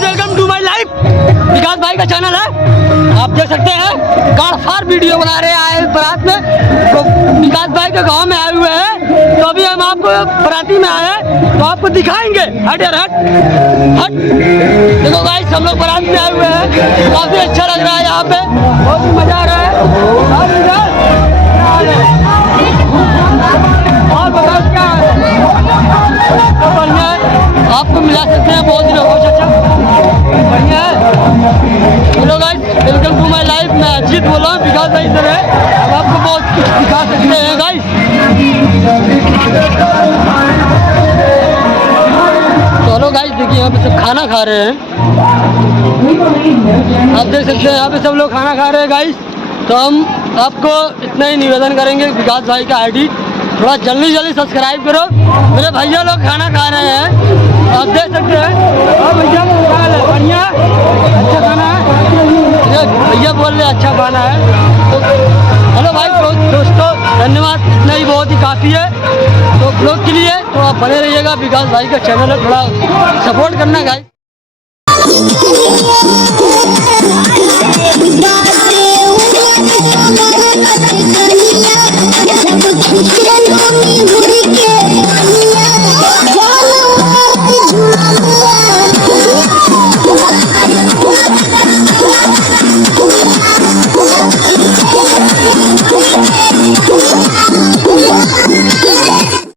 Welcome to my life. Vikas भाई का channel है, आप देख सकते हैं कार वीडियो बना रहे आए बारात में। तो विकास भाई के गांव में आए हुए हैं, तो अभी हम आपको बराती में आए हैं तो आपको दिखाएंगे। हट यार हट हट। देखो गाइस, हम लोग बारात में आए हुए हैं, काफी अच्छा लग रहा है यहाँ पे, बहुत ही मजा आ रहा है। और बताओ क्या तो बढ़िया है, आपको मिला सकते हैं बहुत दिनों बहुत अच्छा बढ़िया है। Hello guys, welcome to my life. मैं अजीत बोल रहा हूँ, विकास भाई इधर है, अब आपको बहुत कुछ दिखा सकते हैं गाइस। तो हेलो गाइस, देखिए यहाँ पे सब खाना खा रहे हैं, आप देख सकते हैं यहाँ पे सब लोग खाना खा रहे हैं गाइस। तो हम आपको इतना ही निवेदन करेंगे, विकास भाई का आईडी थोड़ा जल्दी सब्सक्राइब करो। मेरे भैया लोग खाना खा रहे हैं, आप देख सकते हैं। और भैया बढ़िया अच्छा खाना है, भैया बोल रहे अच्छा खाना है। तो हेलो भाई दोस्तों, धन्यवाद, इतना ही बहुत ही काफ़ी है। तो ब्लॉग के लिए तो आप बने रहिएगा, विकास भाई का चैनल है, थोड़ा सपोर्ट करना गाइस।